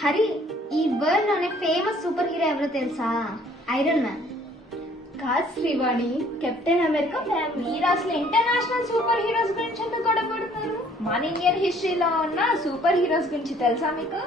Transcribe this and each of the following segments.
హరి, ఈ వరల్డ్ లోనే famous super hero ఎవరో తెలుసా? Iron man. కాదు శ్రీవాణి, కెప్టెన్ అమెరికా ఫ్యామిలీ. మీరు అసలు ఇంటర్నేషనల్ సూపర్ హీరోస్ గురించి ఎందుకు గొడవపడుతున్నారు? మన ఇండియన్ హిస్టరీలో ఉన్న సూపర్ హీరోస్ గురించి తెలుసా మీకు?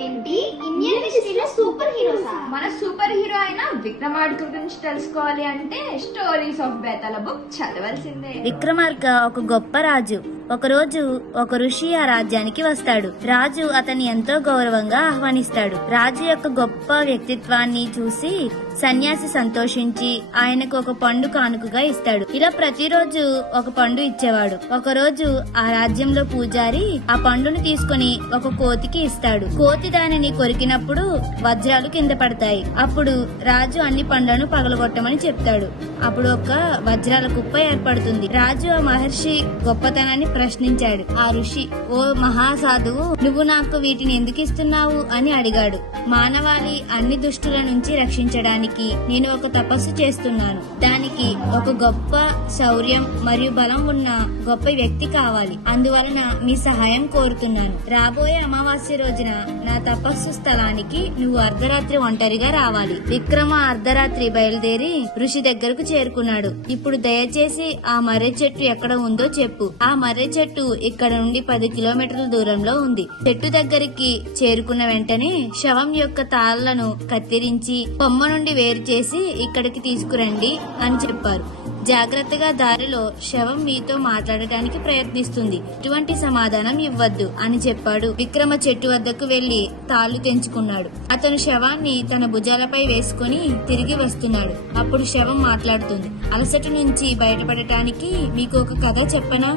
ఏంటి, ఇండియన్ హిస్టరీలో సూపర్ హీరోసా? మన సూపర్ హీరో అయిన విక్రమార్క గురించి తెలుసుకోవాలి అంటే stories of Betala book చదవాల్సిందే. Vikramarka ఒక గొప్ప రాజు. ఒకరోజు ఒక ఋషి ఆ రాజ్యానికి వస్తాడు. రాజు అతన్ని ఎంతో గౌరవంగా ఆహ్వానిస్తాడు. రాజు యొక్క గొప్ప వ్యక్తిత్వాన్ని చూసి సన్యాసి సంతోషించి ఆయనకు ఒక పండు కానుకగా ఇస్తాడు. ఇలా ప్రతిరోజు ఒక పండు ఇచ్చేవాడు. ఒక రోజు ఆ రాజ్యంలో పూజారి ఆ పండును తీసుకుని ఒక కోతికి ఇస్తాడు. కోతి దానిని కొరికినప్పుడు వజ్రాలు కింద పడతాయి. అప్పుడు రాజు అన్ని పండ్లను పగలగొట్టమని చెప్తాడు. అప్పుడు ఒక వజ్రాల కుప్ప ఏర్పడుతుంది. రాజు ఆ మహర్షి గొప్పతనాన్ని ప్రశ్నించాడు. ఆ ఋషి, ఓ మహాసాధువు, నువ్వు నాకు వీటిని ఎందుకు ఇస్తున్నావు అని అడిగాడు. మానవాళి అన్ని దుష్టుల నుంచి రక్షించడానికి నేను ఒక తపస్సు చేస్తున్నాను. దానికి ఒక గొప్ప శౌర్యం మరియు బలం ఉన్న గొప్ప వ్యక్తి కావాలి. అందువలన మీ సహాయం కోరుతున్నాను. రాబోయే అమావాస్య రోజున నా తపస్సు స్థలానికి నువ్వు అర్ధరాత్రి ఒంటరిగా రావాలి. విక్రమ అర్ధరాత్రి బయలుదేరి ఋషి దగ్గరకు చేరుకున్నాడు. ఇప్పుడు దయచేసి ఆ మర్రి చెట్టు ఎక్కడ ఉందో చెప్పు. ఆ మర్రి చెట్టు ఇక్కడ నుండి 10 కిలోమీటర్ల దూరంలో ఉంది. చెట్టు దగ్గరికి చేరుకున్న వెంటనే శవం యొక్క తాళ్లను కత్తిరించి కొమ్మ నుండి వేరు చేసి ఇక్కడికి తీసుకురండి అని చెప్పారు. జాగ్రత్తగా దారిలో శవం మీతో మాట్లాడటానికి ప్రయత్నిస్తుంది. ఎటువంటి సమాధానం ఇవ్వద్దు అని చెప్పాడు. విక్రమ చెట్టు వద్దకు వెళ్లి తాళ్లు తెంచుకున్నాడు. అతను శవాన్ని తన భుజాలపై వేసుకుని తిరిగి వస్తున్నాడు. అప్పుడు శవం మాట్లాడుతుంది. అలసట నుంచి బయటపడటానికి మీకు ఒక కథ చెప్పనా?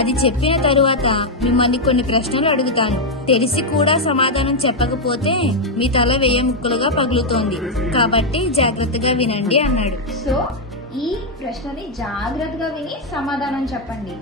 అది చెప్పిన తరువాత మిమ్మల్ని కొన్ని ప్రశ్నలు అడుగుతాను. తెలిసి కూడా సమాధానం చెప్పకపోతే మీ తల 1000 ముక్కలుగా పగులుతోంది. కాబట్టి జాగ్రత్తగా వినండి అన్నాడు. సో ఈ ప్రశ్నని జాగ్రత్తగా విని సమాధానం చెప్పండి.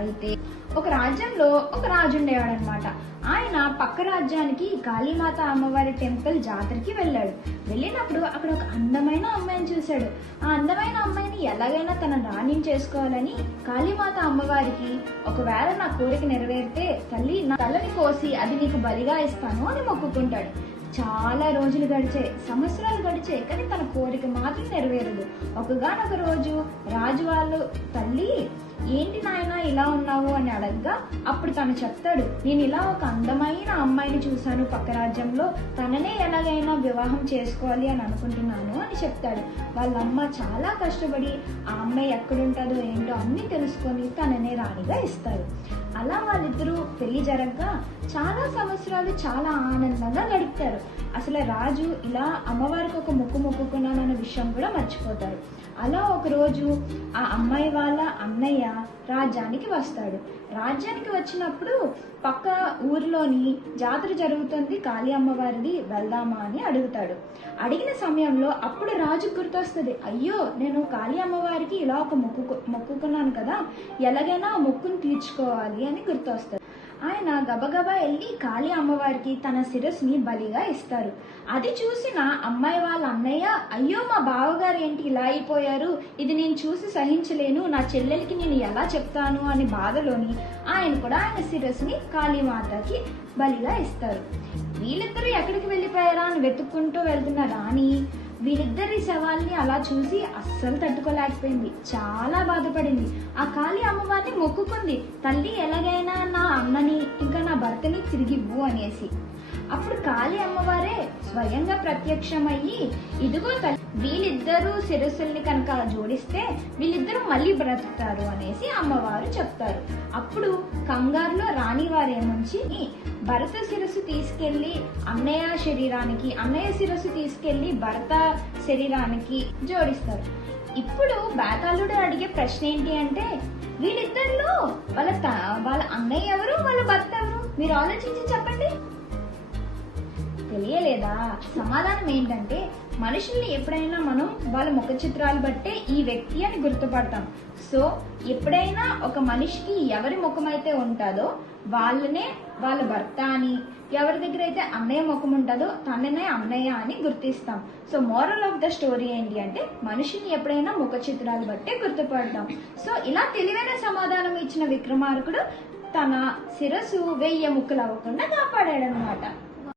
అయితే ఒక రాజ్యంలో ఒక రాజు ఉండేవాడు అనమాట. ఆయన పక్క రాజ్యానికి కాళీమాత అమ్మవారి టెంపుల్ జాతరకి వెళ్ళాడు. వెళ్ళినప్పుడు అక్కడ ఒక అందమైన అమ్మాయిని చూశాడు. ఆ అందమైన అమ్మాయిని ఎలాగైనా తన రాణిని చేసుకోవాలని కాళీమాత అమ్మవారికి, ఒకవేళ నా కోరిక నెరవేరితే తల్లి నా తలని కోసి అది నీకు బలిగా ఇస్తాను అని మొక్కుకుంటాడు. చాలా రోజులు గడిచాయి, సంవత్సరాలు గడిచాయి, కానీ తన కోరిక మాత్రం నెరవేరదు. ఒకగానొక రోజు రాజు వాళ్ళు తల్లి, ఏంటి నాయన ఇలా ఉన్నావు అని అడగగా అప్పుడు తను చెప్తాడు, నేను ఇలా ఒక అందమైన అమ్మాయిని చూశాను పక్క రాజ్యంలో, తననే ఎలాగైనా వివాహం చేసుకోవాలి అని అనుకుంటున్నాను అని చెప్తాడు. వాళ్ళమ్మ చాలా కష్టపడి ఆ అమ్మాయి ఎక్కడుంటుందో ఏంటో అన్ని తెలుసుకొని తననే రాణిగా ఇస్తారు. అలా వాళ్ళిద్దరూ పెళ్లి జరగగా చాలా సంవత్సరాలు చాలా ఆనందంగా గడుపుతారు. అసలు రాజు ఇలా అమ్మవారికి ఒక మొక్కు మొక్కుకున్నానన్న విషయం కూడా మర్చిపోతారు. అలా ఒక రోజు ఆ అమ్మాయి వాళ్ళ అన్నయ్య రాజ్యానికి వస్తాడు. రాజ్యానికి వచ్చినప్పుడు పక్క ఊర్లోని జాతర జరుగుతుంది కాళీ అమ్మవారిది, వెళ్దామా అని అడుగుతాడు. అడిగిన సమయంలో అప్పుడు రాజు గుర్తొస్తుంది, అయ్యో నేను కాళీ అమ్మవారికి ఇలా ఒక మొక్కుకున్నాను కదా, ఎలాగైనా ఆ మొక్కును తీర్చుకోవాలి అని గుర్తొస్తుంది. ఆయన గబగబా వెళ్ళి కాళీ అమ్మవారికి తన శిరస్సుని బలిగా ఇస్తారు. అది చూసిన అమ్మాయి వాళ్ళ అన్నయ్య, అయ్యో మా బావగారు ఏంటి ఇలా అయిపోయారు, ఇది నేను చూసి సహించలేను, నా చెల్లెలికి నేను ఎలా చెప్తాను అనే బాధలోని ఆయన కూడా ఆయన శిరస్సుని కాళీమాతకి బలిగా ఇస్తారు. వీళ్ళిద్దరూ ఎక్కడికి వెళ్ళిపోయారా అని వెతుక్కుంటూ వెళ్తున్న రాణి వీళ్ళిద్దరి శవాల్ని అలా చూసి అస్సలు తట్టుకోలేకపోయింది. చాలా బాధపడింది. ఆ కాళీ అమ్మవారిని మొక్కుకుంది, తల్లి ఎలాగైనా నా అన్నని ఇంకా నా భర్తని తిరిగివ్వు అనేసి. అప్పుడు కాళీ అమ్మవారే స్వయంగా ప్రత్యక్షమయ్యి, ఇదిగో తల్లి, వీళ్ళిద్దరూ శిరస్సుల్ని కనుక జోడిస్తే వీళ్ళిద్దరూ మళ్ళీ బ్రతుకుతారు అనేసి అమ్మవారు చెప్తారు. అప్పుడు కంగారులో రాణి వారేమొచ్చి భరత శిరస్సు తీసుకెళ్లి అన్నయ్య శరీరానికి, అన్నయ్య శిరస్సు తీసుకెళ్లి భరత శరీరానికి జోడిస్తారు. ఇప్పుడు బేతాళుడు అడిగే ప్రశ్న ఏంటి అంటే, వీళ్ళిద్దరిలో వాళ్ళ అన్నయ్య ఎవరు, వాళ్ళ భర్త ఎవరు, మీరు ఆలోచించి చెప్పండి. తెలియలేదా? సమాధానం ఏంటంటే, మనుషుల్ని ఎప్పుడైనా మనం వాళ్ళ ముఖ చిత్రాలు బట్టే ఈ వ్యక్తి అని గుర్తుపడతాం. సో ఎప్పుడైనా ఒక మనిషికి ఎవరి ముఖం అయితే ఉంటుందో వాళ్ళనే వాళ్ళ భర్త అని, ఎవరి దగ్గర అయితే అన్నయ్య ముఖం ఉంటుందో తననే అన్నయ్య అని గుర్తిస్తాం. So moral of the story ఏంటి అంటే, మనిషిని ఎప్పుడైనా ముఖ చిత్రాలు బట్టే గుర్తుపడతాం. సో ఇలా తెలివైన సమాధానం ఇచ్చిన విక్రమార్కుడు తన శిరస్సు 1000 ముక్కలు అవ్వకుండా కాపాడాడనమాట.